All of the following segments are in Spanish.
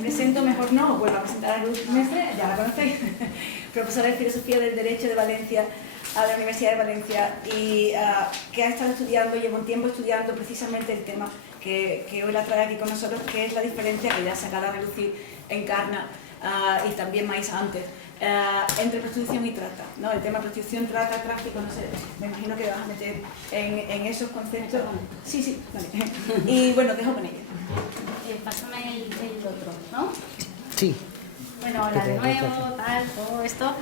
Presento, mejor no, vuelvo a presentar a Luz Mestre, ya la conocéis, profesora de Filosofía del Derecho de Valencia, a la Universidad de Valencia, y que ha estado estudiando, lleva un tiempo estudiando precisamente el tema que hoy la trae aquí con nosotros, que es la diferencia que ya sacada a relucir Encarna y también más antes, entre prostitución y trata, ¿no? El tema prostitución, trata, tráfico, no sé, me imagino que vas a meter en esos conceptos. Sí, sí, vale. Y bueno, dejo con ella. Pásame el otro, ¿no? Sí. Bueno, hola de nuevo, tal, todo esto.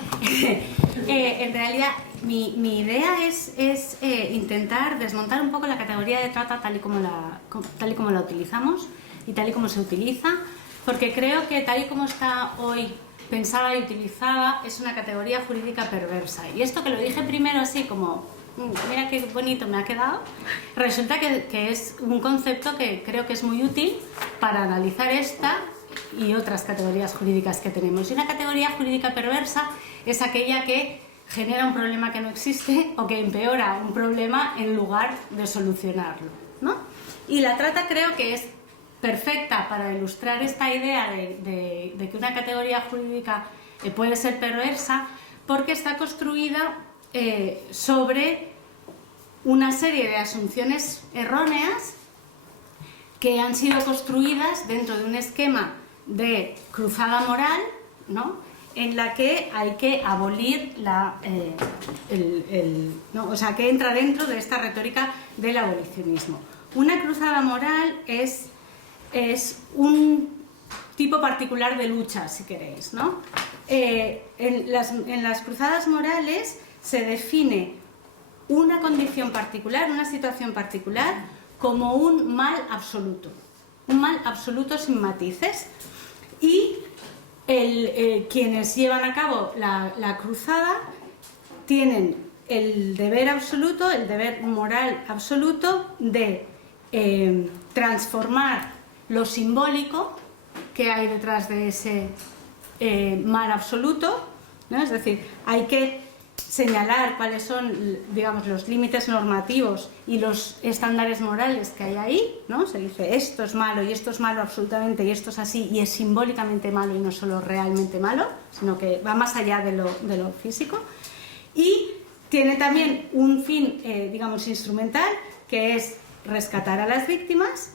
En realidad, mi idea es intentar desmontar un poco la categoría de trata tal y como la utilizamos y tal y como se utiliza, porque creo que tal y como está hoy pensada y utilizada es una categoría jurídica perversa. Y esto que lo dije primero así como, mira qué bonito me ha quedado, resulta que es un concepto que creo que es muy útil para analizar esta y otras categorías jurídicas que tenemos. Y una categoría jurídica perversa es aquella que genera un problema que no existe o que empeora un problema en lugar de solucionarlo, ¿no? Y la trata creo que es perfecta para ilustrar esta idea de que una categoría jurídica puede ser perversa, porque está construida sobre una serie de asunciones erróneas que han sido construidas dentro de un esquema de cruzada moral, ¿no?, en la que hay que abolir ¿no? O sea, que entra dentro de esta retórica del abolicionismo. Una cruzada moral es un tipo particular de lucha, si queréis, ¿no? En las cruzadas morales se define una condición particular, una situación particular, como un mal absoluto sin matices, y quienes llevan a cabo la cruzada tienen el deber absoluto, el deber moral absoluto de transformar lo simbólico que hay detrás de ese mal absoluto, ¿no? Es decir, hay que señalar cuáles son, digamos, los límites normativos y los estándares morales que hay ahí, ¿no? Se dice esto es malo y esto es malo absolutamente y esto es así y es simbólicamente malo y no solo realmente malo, sino que va más allá de lo físico. Y tiene también un fin, digamos, instrumental, que es rescatar a las víctimas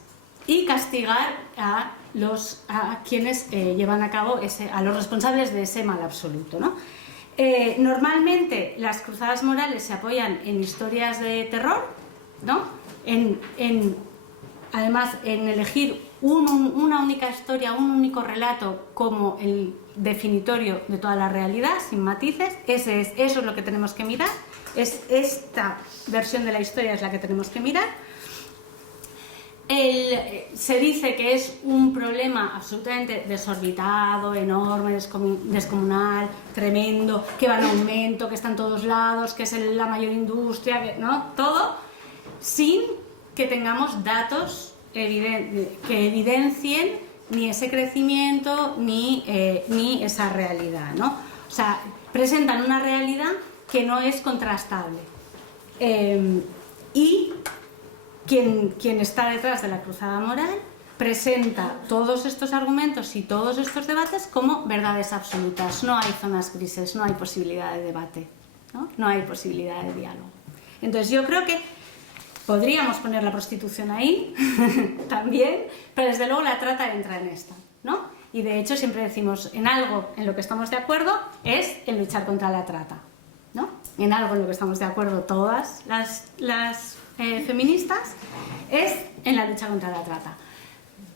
y castigar a quienes llevan a cabo a los responsables de ese mal absoluto, ¿no? Normalmente las cruzadas morales se apoyan en historias de terror, ¿no? Además, en elegir una única historia, un único relato como el definitorio de toda la realidad, sin matices. Eso es lo que tenemos que mirar. Esta versión de la historia es la que tenemos que mirar. Se dice que es un problema absolutamente desorbitado, enorme, descomunal, tremendo, que va en aumento, que está en todos lados, que es la mayor industria, ¿no? Todo sin que tengamos datos que evidencien ni ese crecimiento ni esa realidad, ¿no? O sea, presentan una realidad que no es contrastable. Y quien está detrás de la cruzada moral presenta todos estos argumentos y todos estos debates como verdades absolutas. No hay zonas grises, no hay posibilidad de debate, ¿no? No hay posibilidad de diálogo. Entonces yo creo que podríamos poner la prostitución ahí también, pero desde luego la trata entra en esta, ¿no? Y de hecho siempre decimos, en algo en lo que estamos de acuerdo es en luchar contra la trata, ¿no? En algo en lo que estamos de acuerdo todas las feministas es en la lucha contra la trata.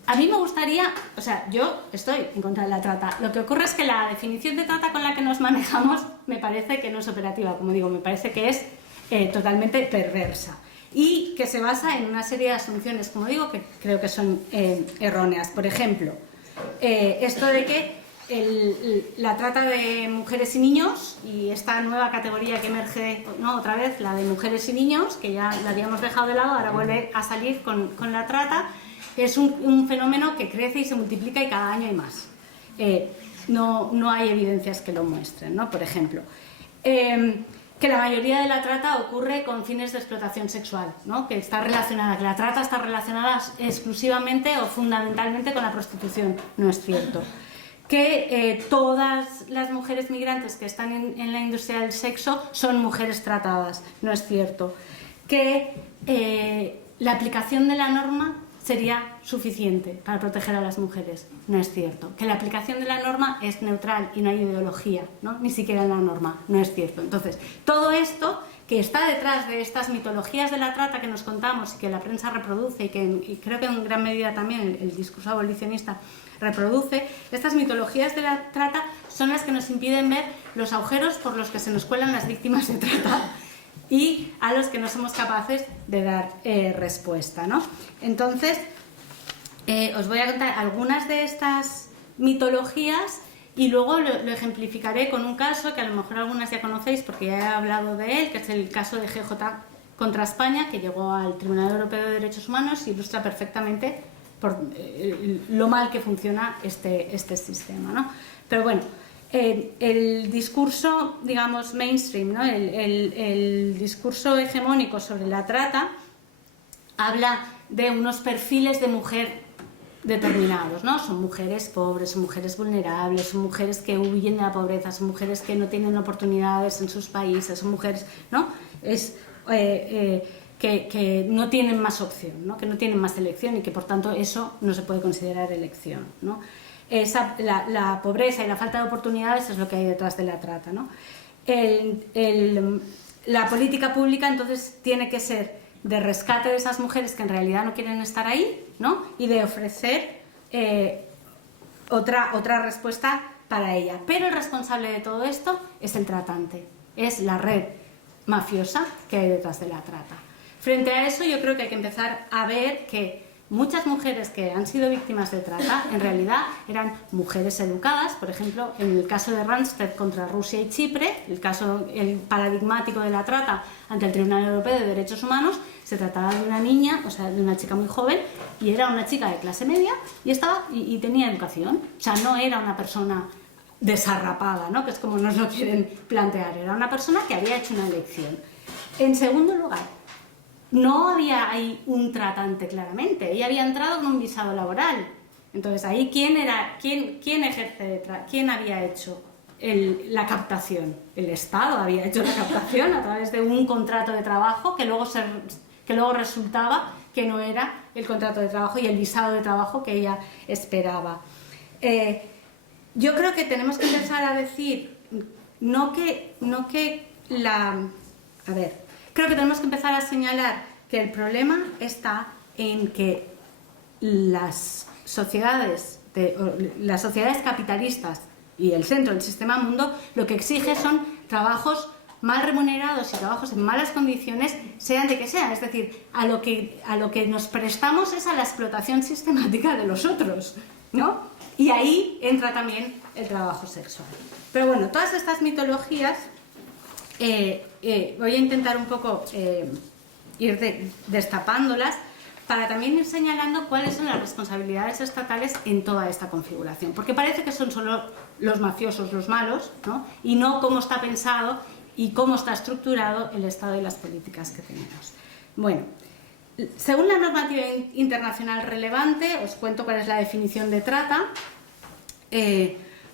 A mí me gustaría, o sea, yo estoy en contra de la trata. Lo que ocurre es que la definición de trata con la que nos manejamos me parece que no es operativa, como digo, me parece que es totalmente perversa y que se basa en una serie de asunciones, como digo, que creo que son erróneas. Por ejemplo, esto de que la trata de mujeres y niños y esta nueva categoría que emerge, ¿no?, otra vez, la de mujeres y niños, que ya la habíamos dejado de lado, ahora vuelve a salir con la trata, es un fenómeno que crece y se multiplica y cada año hay más. No hay evidencias que lo muestren, ¿no? Por ejemplo. que la mayoría de la trata ocurre con fines de explotación sexual, ¿no? Que está relacionada, que la trata está relacionada exclusivamente o fundamentalmente con la prostitución. No es cierto. Que todas las mujeres migrantes que están en la industria del sexo son mujeres tratadas. No es cierto. Que la aplicación de la norma sería suficiente para proteger a las mujeres. No es cierto. Que la aplicación de la norma es neutral y no hay ideología, ¿no? Ni siquiera en la norma. No es cierto. Entonces, todo esto que está detrás de estas mitologías de la trata que nos contamos y que la prensa reproduce y creo que en gran medida también el discurso abolicionista reproduce, estas mitologías de la trata son las que nos impiden ver los agujeros por los que se nos cuelan las víctimas de trata y a los que no somos capaces de dar respuesta, ¿no? Entonces, os voy a contar algunas de estas mitologías y luego lo ejemplificaré con un caso que a lo mejor algunas ya conocéis porque ya he hablado de él, que es el caso de GJ contra España, que llegó al Tribunal Europeo de Derechos Humanos y ilustra perfectamente lo mal que funciona este sistema, ¿no? Pero bueno, el discurso, digamos, mainstream, ¿no? El discurso hegemónico sobre la trata habla de unos perfiles de mujer determinados, ¿no? Son mujeres pobres, son mujeres vulnerables, son mujeres que huyen de la pobreza, son mujeres que no tienen oportunidades en sus países, son mujeres, ¿no? Que no tienen más opción, ¿no? Que no tienen más elección y que por tanto eso no se puede considerar elección, ¿no? La pobreza y la falta de oportunidades es lo que hay detrás de la trata, ¿no? La política pública entonces tiene que ser de rescate de esas mujeres que en realidad no quieren estar ahí, ¿no? Y de ofrecer otra respuesta para ella. Pero el responsable de todo esto es el tratante, es la red mafiosa que hay detrás de la trata. Frente a eso yo creo que hay que empezar a ver que muchas mujeres que han sido víctimas de trata en realidad eran mujeres educadas. Por ejemplo, en el caso de Randstad contra Rusia y Chipre, el paradigmático de la trata ante el Tribunal Europeo de Derechos Humanos, se trataba de una niña, o sea, de una chica muy joven, y era una chica de clase media y tenía educación. O sea, no era una persona desarrapada, ¿no? Que es como nos lo quieren plantear. Era una persona que había hecho una elección. En segundo lugar, no había ahí un tratante claramente, ella había entrado con un visado laboral. Entonces ahí quién había hecho la captación. El Estado había hecho la captación a través de un contrato de trabajo que luego resultaba que no era el contrato de trabajo y el visado de trabajo que ella esperaba. Yo creo que tenemos que empezar a decir creo que tenemos que empezar a señalar que el problema está en que las sociedades capitalistas y el centro del sistema mundo lo que exige son trabajos mal remunerados y trabajos en malas condiciones, sean de que sean. Es decir, a lo que nos prestamos es a la explotación sistemática de los otros, ¿no? Y ahí entra también el trabajo sexual. Pero bueno, todas estas mitologías voy a intentar un poco ir destapándolas para también ir señalando cuáles son las responsabilidades estatales en toda esta configuración, porque parece que son solo los mafiosos los malos, ¿no? Y no cómo está pensado y cómo está estructurado el Estado y las políticas que tenemos. Bueno, según la normativa internacional relevante, os cuento cuál es la definición de trata,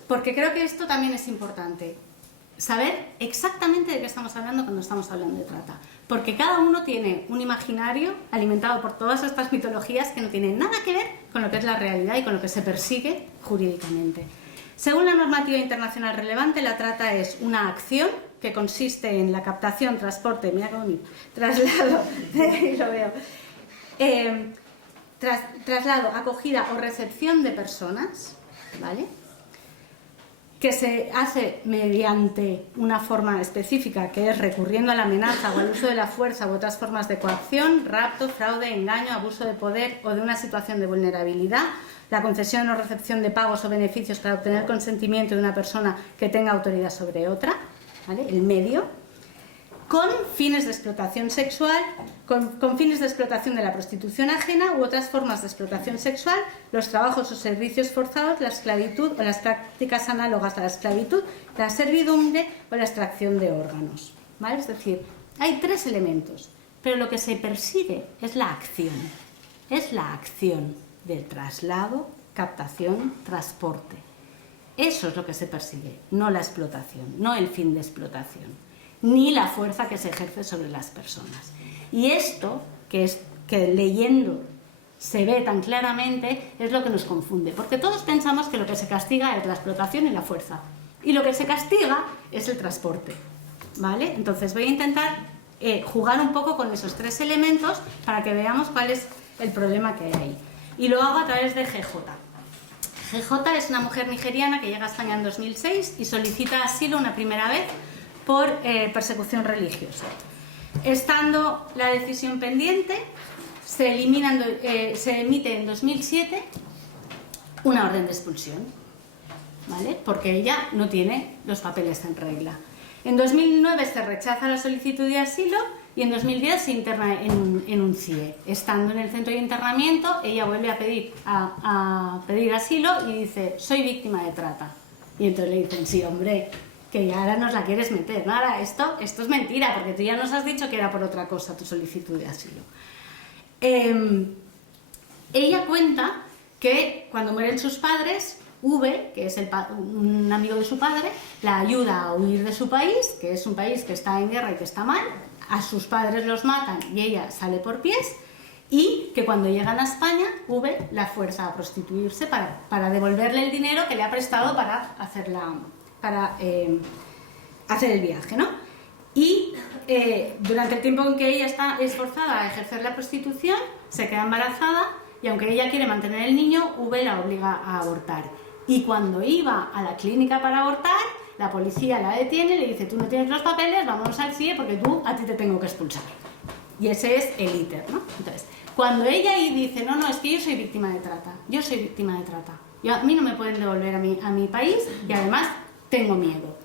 porque creo que esto también es importante. Saber exactamente de qué estamos hablando cuando estamos hablando de trata, porque cada uno tiene un imaginario alimentado por todas estas mitologías que no tienen nada que ver con lo que es la realidad y con lo que se persigue jurídicamente. Según la normativa internacional relevante, la trata es una acción que consiste en la captación, transporte, traslado, lo veo, traslado, acogida o recepción de personas, ¿vale?, que se hace mediante una forma específica, que es recurriendo a la amenaza o al uso de la fuerza u otras formas de coacción, rapto, fraude, engaño, abuso de poder o de una situación de vulnerabilidad, la concesión o recepción de pagos o beneficios para obtener consentimiento de una persona que tenga autoridad sobre otra, ¿vale?, el medio, con fines de explotación sexual, con fines de explotación de la prostitución ajena u otras formas de explotación sexual, los trabajos o servicios forzados, la esclavitud o las prácticas análogas a la esclavitud, la servidumbre o la extracción de órganos. ¿vale? Es decir, hay 3 elementos, pero lo que se persigue es la acción. Es la acción del traslado, captación, transporte. Eso es lo que se persigue, no la explotación, no el fin de explotación, ni la fuerza que se ejerce sobre las personas. Y esto, que leyendo se ve tan claramente, es lo que nos confunde, porque todos pensamos que lo que se castiga es la explotación y la fuerza, y lo que se castiga es el transporte, ¿vale? Entonces voy a intentar jugar un poco con esos 3 elementos para que veamos cuál es el problema que hay ahí. Y lo hago a través de GJ. GJ es una mujer nigeriana que llega a España en 2006 y solicita asilo una primera vez por persecución religiosa. Estando la decisión pendiente, se emite en 2007 una orden de expulsión, ¿vale? Porque ella no tiene los papeles en regla. En 2009 se rechaza la solicitud de asilo y en 2010 se interna en un CIE. Estando en el centro de internamiento, ella vuelve a pedir asilo y dice: soy víctima de trata. Y entonces le dicen: sí, hombre, que ya ahora nos la quieres meter. No, ahora esto es mentira, porque tú ya nos has dicho que era por otra cosa tu solicitud de asilo. Ella cuenta que cuando mueren sus padres, V, que es un amigo de su padre, la ayuda a huir de su país, que es un país que está en guerra y que está mal. A sus padres los matan y ella sale por pies, y que cuando llegan a España, V la fuerza a prostituirse para devolverle el dinero que le ha prestado para hacer el viaje, ¿no? Y durante el tiempo en que ella es forzada a ejercer la prostitución, se queda embarazada, y aunque ella quiere mantener el niño, V la obliga a abortar. Y cuando iba a la clínica para abortar, la policía la detiene y le dice: tú no tienes los papeles, vámonos al CIE porque a ti te tengo que expulsar. Y ese es el íter, ¿no? Entonces, cuando ella ahí dice: no, es que yo soy víctima de trata, a mí no me pueden devolver a mi país, y además tengo miedo.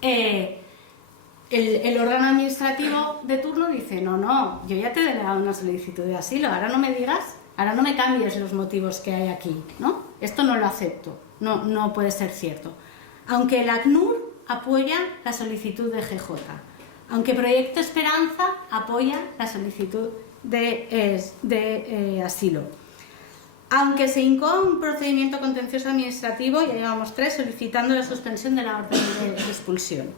El órgano administrativo de turno dice: no, yo ya te he denegado una solicitud de asilo, ahora no me cambies los motivos que hay aquí, ¿no? Esto no lo acepto, no puede ser cierto. Aunque el ACNUR apoya la solicitud de GJ, aunque Proyecto Esperanza apoya la solicitud de asilo, aunque se incoa un procedimiento contencioso administrativo, ya llevamos 3, solicitando la suspensión de la orden de expulsión,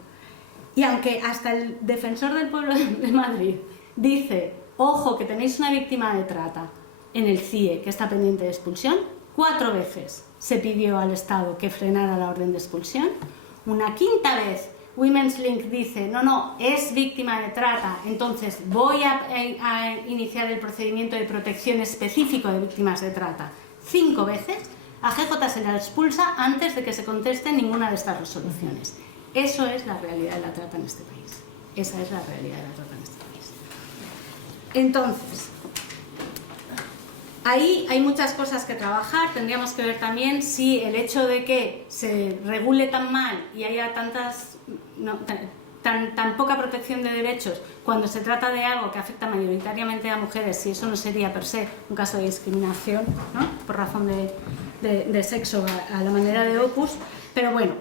y aunque hasta el defensor del pueblo de Madrid dice: ojo, que tenéis una víctima de trata en el CIE que está pendiente de expulsión, 4 veces se pidió al Estado que frenara la orden de expulsión. Una 5ª vez Women's Link dice: no, es víctima de trata, entonces voy a iniciar el procedimiento de protección específico de víctimas de trata. 5 veces a GJ se la expulsa antes de que se conteste ninguna de estas resoluciones. Eso es la realidad de la trata en este país. Esa es la realidad de la trata en este país. Entonces, ahí hay muchas cosas que trabajar. Tendríamos que ver también si el hecho de que se regule tan mal y haya tan poca protección de derechos cuando se trata de algo que afecta mayoritariamente a mujeres, si eso no sería per se un caso de discriminación, ¿no? Por razón de sexo a la manera de Opus. Pero bueno,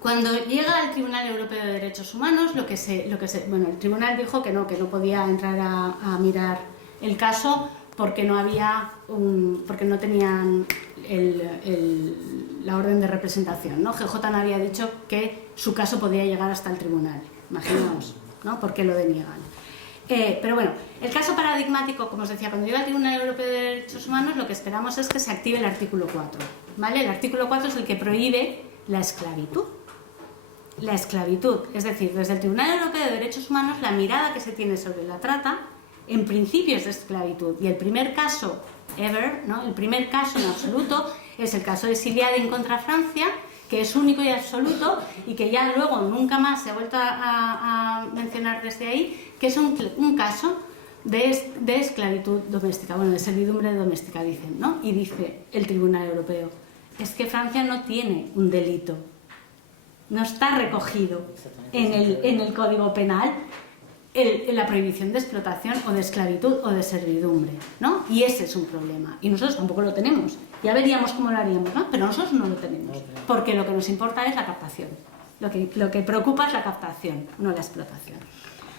cuando llega al Tribunal Europeo de Derechos Humanos, el tribunal dijo que no podía entrar a mirar el caso porque no tenían la orden de representación, ¿no? GJ no había dicho que su caso podía llegar hasta el tribunal, imaginaos, ¿no? ¿Por qué lo deniegan? Pero bueno, el caso paradigmático, como os decía, cuando llega al Tribunal Europeo de Derechos Humanos, lo que esperamos es que se active el artículo 4, ¿vale? El artículo 4 es el que prohíbe la esclavitud. La esclavitud, es decir, desde el Tribunal Europeo de Derechos Humanos, la mirada que se tiene sobre la trata, en principio es de esclavitud. Y el primer caso ever, ¿no? El primer caso en absoluto es el caso de Siliadin contra Francia, que es único y absoluto y que ya luego nunca más se ha vuelto a mencionar desde ahí, que es un caso de esclavitud doméstica, bueno, de servidumbre doméstica, dicen, ¿no? Y dice el Tribunal Europeo: es que Francia no tiene un delito, no está recogido en el Código Penal la prohibición de explotación o de esclavitud o de servidumbre, ¿no? Y ese es un problema. Y nosotros tampoco lo tenemos. Ya veríamos cómo lo haríamos, ¿no? Pero nosotros no lo tenemos. Porque lo que nos importa es la captación. Lo que preocupa es la captación, no la explotación.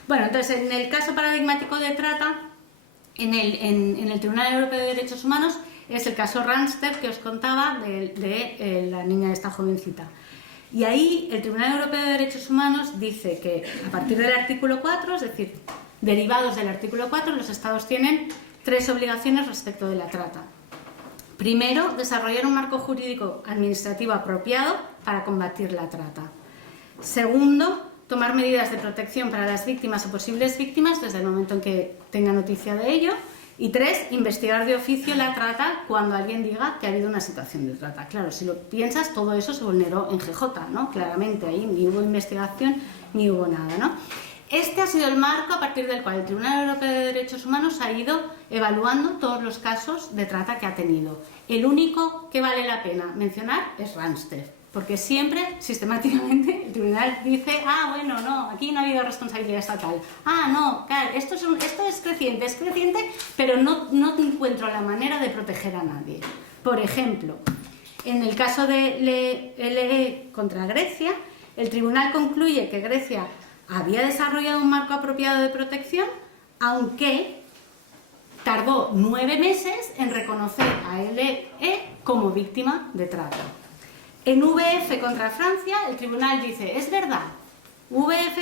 Bueno, entonces en el caso paradigmático de trata, en el Tribunal Europeo de Derechos Humanos, es el caso Randstad que os contaba de la niña, esta jovencita. Y ahí el Tribunal Europeo de Derechos Humanos dice que a partir del artículo 4, es decir, derivados del artículo 4, los Estados tienen 3 obligaciones respecto de la trata. Primero, desarrollar un marco jurídico administrativo apropiado para combatir la trata. Segundo, tomar medidas de protección para las víctimas o posibles víctimas desde el momento en que tenga noticia de ello. Y 3, investigar de oficio la trata cuando alguien diga que ha habido una situación de trata. Claro, si lo piensas, todo eso se vulneró en GJ, ¿no? Claramente, ahí ni hubo investigación ni hubo nada, ¿no? Este ha sido el marco a partir del cual el Tribunal Europeo de Derechos Humanos ha ido evaluando todos los casos de trata que ha tenido. El único que vale la pena mencionar es Randstad, porque siempre, sistemáticamente, el tribunal dice, ah, bueno, no, aquí no ha habido responsabilidad estatal. Ah, no, claro, esto es creciente, pero no encuentro la manera de proteger a nadie. Por ejemplo, en el caso de LE contra Grecia, el tribunal concluye que Grecia había desarrollado un marco apropiado de protección, aunque tardó 9 meses en reconocer a LE como víctima de trata. En VF contra Francia, el tribunal dice, es verdad, VF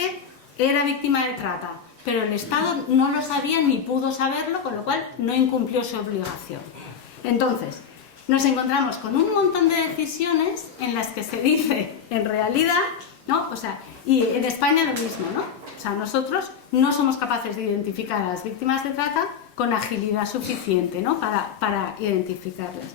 era víctima de trata, pero el Estado no lo sabía ni pudo saberlo, con lo cual no incumplió su obligación. Entonces, nos encontramos con un montón de decisiones en las que se dice, en realidad, ¿no? O sea, y en España lo mismo, ¿no? O sea, nosotros no somos capaces de identificar a las víctimas de trata con agilidad suficiente, ¿no? Para identificarlas.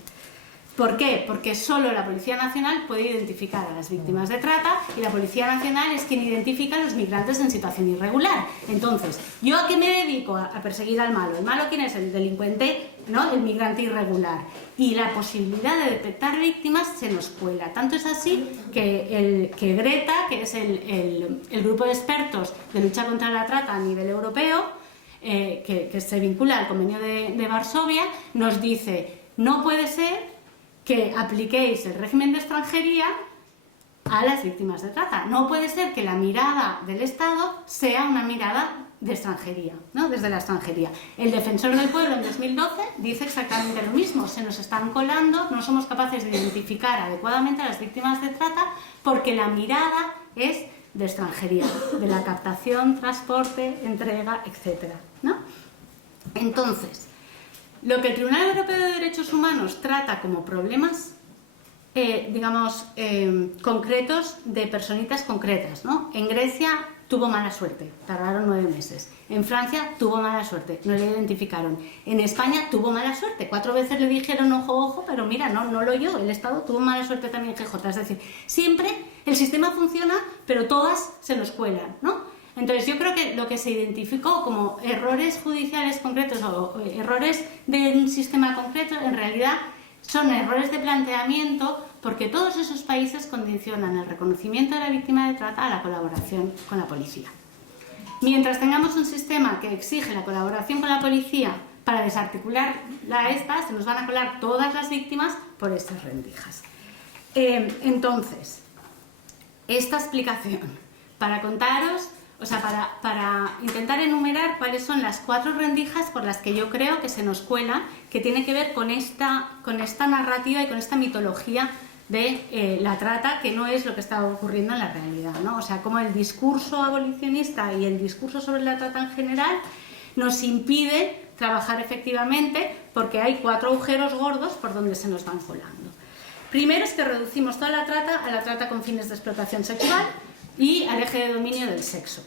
¿Por qué? Porque solo la Policía Nacional puede identificar a las víctimas de trata y la Policía Nacional es quien identifica a los migrantes en situación irregular. Entonces, ¿yo a qué me dedico? A perseguir al malo. ¿El malo quién es? El delincuente, ¿no? El migrante irregular. Y la posibilidad de detectar víctimas se nos cuela. Tanto es así que Greta, que es el grupo de expertos de lucha contra la trata a nivel europeo, que se vincula al convenio de Varsovia, nos dice, no puede ser que apliquéis el régimen de extranjería a las víctimas de trata. No puede ser que la mirada del Estado sea una mirada de extranjería, ¿no? Desde la extranjería. El Defensor del Pueblo en 2012 dice exactamente lo mismo. Se nos están colando, no somos capaces de identificar adecuadamente a las víctimas de trata porque la mirada es de extranjería, de la captación, transporte, entrega, etc., ¿no? Entonces, lo que el Tribunal Europeo de Derechos Humanos trata como problemas, concretos de personitas concretas, ¿no? En Grecia tuvo mala suerte, tardaron 9 meses. En Francia tuvo mala suerte, no le identificaron. En España tuvo mala suerte, 4 veces le dijeron ojo, ojo, pero mira, no lo oyó. El Estado tuvo mala suerte también en GJ. Es decir, siempre el sistema funciona, pero todas se nos cuelan, ¿no? Entonces yo creo que lo que se identificó como errores judiciales concretos o errores de un sistema concreto, en realidad son errores de planteamiento porque todos esos países condicionan el reconocimiento de la víctima de trata a la colaboración con la policía. Mientras tengamos un sistema que exige la colaboración con la policía para desarticular se nos van a colar todas las víctimas por estas rendijas. Entonces, esta explicación para contaros, o sea, para intentar enumerar cuáles son las 4 rendijas por las que yo creo que se nos cuela, que tiene que ver con esta narrativa y con esta mitología de la trata, que no es lo que está ocurriendo en la realidad, ¿no? O sea, como el discurso abolicionista y el discurso sobre la trata en general nos impide trabajar efectivamente porque hay 4 agujeros gordos por donde se nos van colando. Primero es que reducimos toda la trata a la trata con fines de explotación sexual y al eje de dominio del sexo.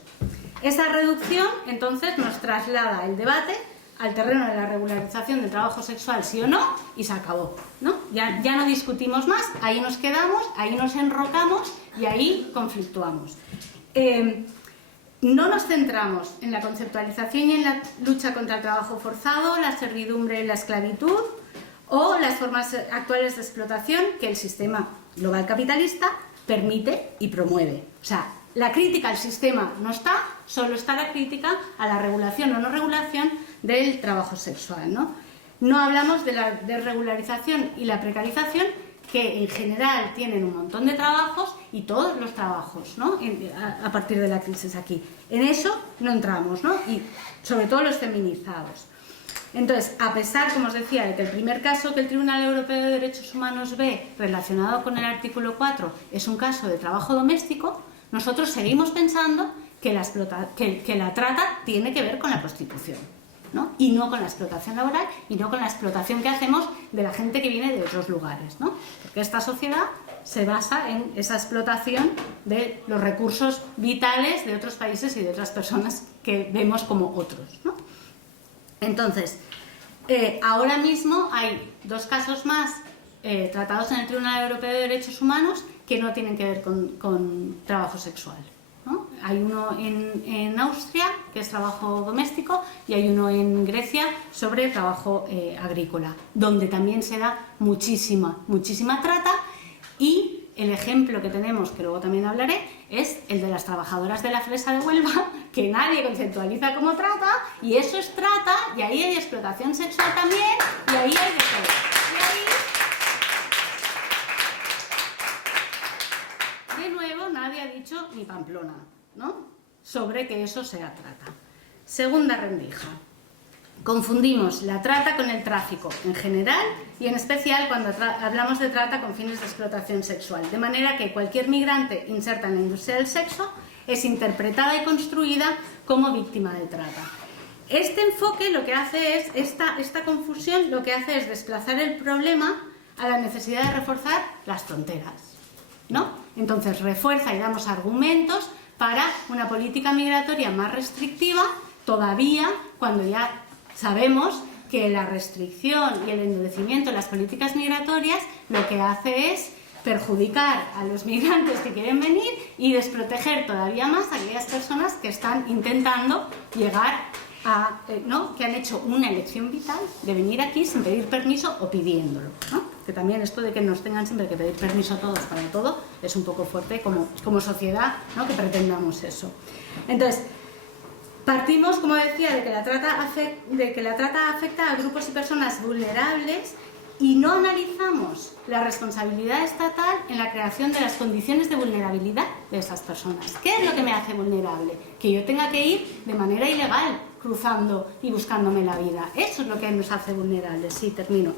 Esa reducción, entonces, nos traslada el debate al terreno de la regularización del trabajo sexual, sí o no, y se acabó, ¿no? Ya no discutimos más, ahí nos quedamos, ahí nos enrocamos y ahí conflictuamos. No nos centramos en la conceptualización y en la lucha contra el trabajo forzado, la servidumbre y la esclavitud, o las formas actuales de explotación que el sistema global capitalista permite y promueve. O sea, la crítica al sistema no está, solo está la crítica a la regulación o no regulación del trabajo sexual, ¿no? No hablamos de la desregularización y la precarización, que en general tienen un montón de trabajos y todos los trabajos, ¿no? A partir de la crisis aquí. En eso no entramos, ¿no? Y sobre todo los feminizados. Entonces, a pesar, como os decía, de que el primer caso que el Tribunal Europeo de Derechos Humanos ve relacionado con el artículo 4 es un caso de trabajo doméstico, nosotros seguimos pensando que la trata tiene que ver con la prostitución, ¿no? Y no con la explotación laboral y no con la explotación que hacemos de la gente que viene de otros lugares, ¿no? Porque esta sociedad se basa en esa explotación de los recursos vitales de otros países y de otras personas que vemos como otros, ¿no? Entonces, ahora mismo hay 2 casos más tratados en el Tribunal Europeo de Derechos Humanos que no tienen que ver con trabajo sexual, ¿no? Hay uno en Austria, que es trabajo doméstico, y hay uno en Grecia sobre trabajo agrícola, donde también se da muchísima trata, y el ejemplo que tenemos, que luego también hablaré, es el de las trabajadoras de la fresa de Huelva, que nadie conceptualiza como trata, y eso es trata, y ahí hay explotación sexual también, y ahí hay de todo. Y ahí, de nuevo, nadie ha dicho ni Pamplona, ¿no?, sobre que eso sea trata. Segunda rendija. Confundimos la trata con el tráfico en general y en especial cuando hablamos de trata con fines de explotación sexual, de manera que cualquier migrante inserta en la industria del sexo es interpretada y construida como víctima de trata. Este enfoque lo que hace es, esta confusión lo que hace es desplazar el problema a la necesidad de reforzar las fronteras, ¿no? Entonces refuerza y damos argumentos para una política migratoria más restrictiva, todavía cuando ya sabemos que la restricción y el endurecimiento de las políticas migratorias lo que hace es perjudicar a los migrantes que quieren venir y desproteger todavía más a aquellas personas que están intentando llegar a, ¿no?, que han hecho una elección vital de venir aquí sin pedir permiso o pidiéndolo, ¿no? Que también esto de que nos tengan siempre que pedir permiso todos para todo es un poco fuerte como sociedad, ¿no?, que pretendamos eso. Entonces, partimos, como decía, de que la trata afecta a grupos y personas vulnerables y no analizamos la responsabilidad estatal en la creación de las condiciones de vulnerabilidad de esas personas. ¿Qué es lo que me hace vulnerable? Que yo tenga que ir de manera ilegal, cruzando y buscándome la vida. Eso es lo que nos hace vulnerables. Sí, termino.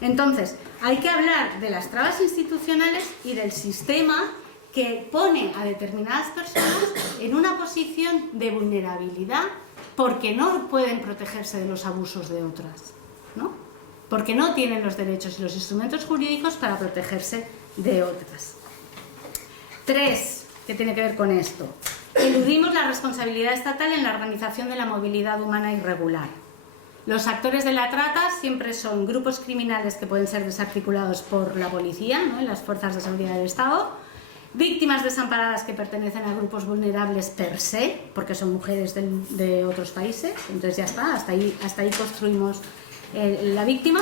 Entonces, hay que hablar de las trabas institucionales y del sistema que pone a determinadas personas en una posición de vulnerabilidad porque no pueden protegerse de los abusos de otras, ¿no? Porque no tienen los derechos y los instrumentos jurídicos para protegerse de otras. 3, que tiene que ver con esto. Eludimos la responsabilidad estatal en la organización de la movilidad humana irregular. Los actores de la trata siempre son grupos criminales que pueden ser desarticulados por la policía, ¿no?, y las fuerzas de seguridad del Estado, víctimas desamparadas que pertenecen a grupos vulnerables per se, porque son mujeres de otros países, entonces ya está, hasta ahí construimos la víctima.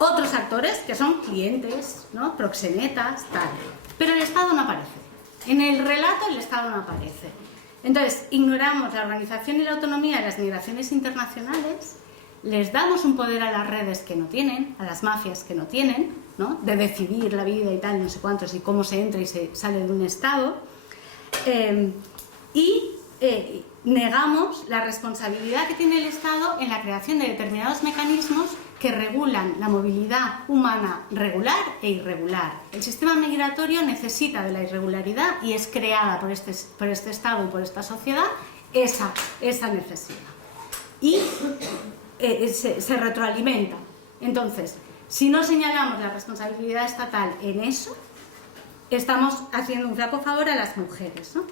Otros actores que son clientes, ¿no?, proxenetas, tal. Pero el Estado no aparece. En el relato el Estado no aparece. Entonces, ignoramos la organización y la autonomía de las migraciones internacionales, les damos un poder a las redes que no tienen, a las mafias que no tienen, ¿no?, de decidir la vida y tal, no sé cuántos, y cómo se entra y se sale de un Estado, negamos la responsabilidad que tiene el Estado en la creación de determinados mecanismos que regulan la movilidad humana regular e irregular. El sistema migratorio necesita de la irregularidad y es creada por este Estado y por esta sociedad esa necesidad. Y se retroalimenta. Entonces, si no señalamos la responsabilidad estatal en eso, estamos haciendo un flaco favor a las mujeres, ¿no?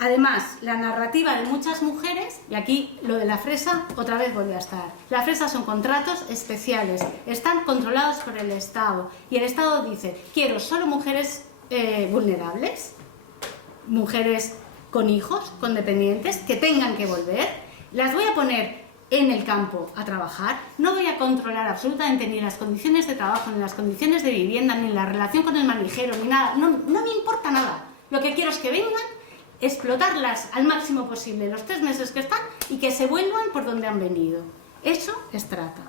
Además, la narrativa de muchas mujeres, y aquí lo de la fresa otra vez vuelve a estar. La fresa son contratos especiales, están controlados por el Estado, y el Estado dice: quiero solo mujeres vulnerables, mujeres con hijos, con dependientes, que tengan que volver, las voy a poner en el campo a trabajar, no voy a controlar absolutamente ni las condiciones de trabajo, ni las condiciones de vivienda, ni la relación con el manijero, ni nada, no me importa nada. Lo que quiero es que vengan, explotarlas al máximo posible los 3 meses que están y que se vuelvan por donde han venido. Eso es trata.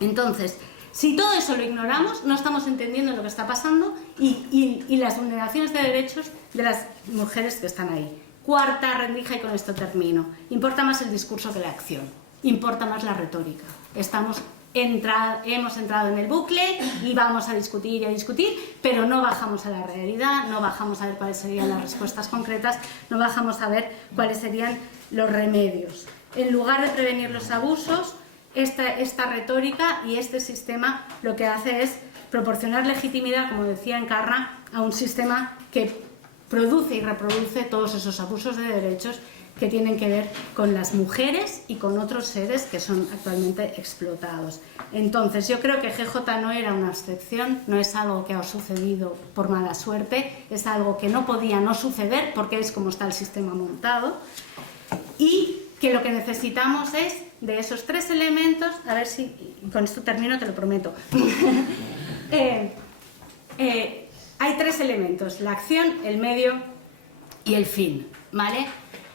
Entonces, Si todo eso lo ignoramos, no estamos entendiendo lo que está pasando y las vulneraciones de derechos de las mujeres que están ahí. Cuarta rendija, y con esto termino. Importa más el discurso que la acción. Importa más la retórica. Hemos entrado en el bucle y vamos a discutir, pero no bajamos a la realidad, no bajamos a ver cuáles serían las respuestas concretas, no bajamos a ver cuáles serían los remedios. En lugar de prevenir los abusos, esta retórica y este sistema lo que hace es proporcionar legitimidad, como decía Encarna, a un sistema que produce y reproduce todos esos abusos de derechos que tienen que ver con las mujeres y con otros seres que son actualmente explotados. Entonces, yo creo que GJ no era una excepción, no es algo que ha sucedido por mala suerte, es algo que no podía no suceder porque es como está el sistema montado, y que lo que necesitamos es de esos tres elementos, a ver si, con esto termino, te lo prometo. Hay tres elementos: la acción, el medio y el fin, ¿vale?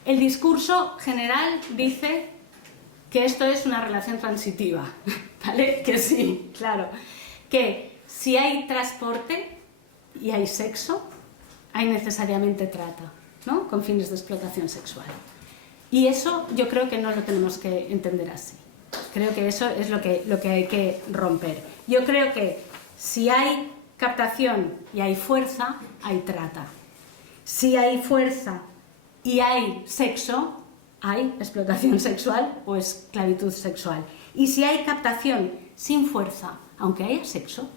El discurso general dice que esto es una relación transitiva, ¿vale? Que sí, claro. Que si hay transporte y hay sexo, hay necesariamente trata, ¿no? Con fines de explotación sexual. Y eso yo creo que no lo tenemos que entender así. Creo que eso es lo que hay que romper. Yo creo que si hay captación y hay fuerza, hay trata. Si hay fuerza y hay sexo, hay explotación sexual o esclavitud sexual. Y si hay captación sin fuerza, aunque haya sexo,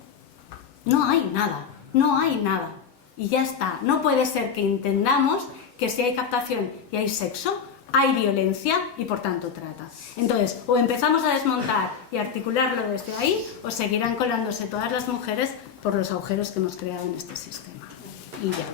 no hay nada, no hay nada. Y ya está. No puede ser que entendamos que si hay captación y hay sexo, hay violencia y por tanto trata. Entonces, o empezamos a desmontar y articularlo desde ahí, o seguirán colándose todas las mujeres por los agujeros que hemos creado en este sistema. Y ya.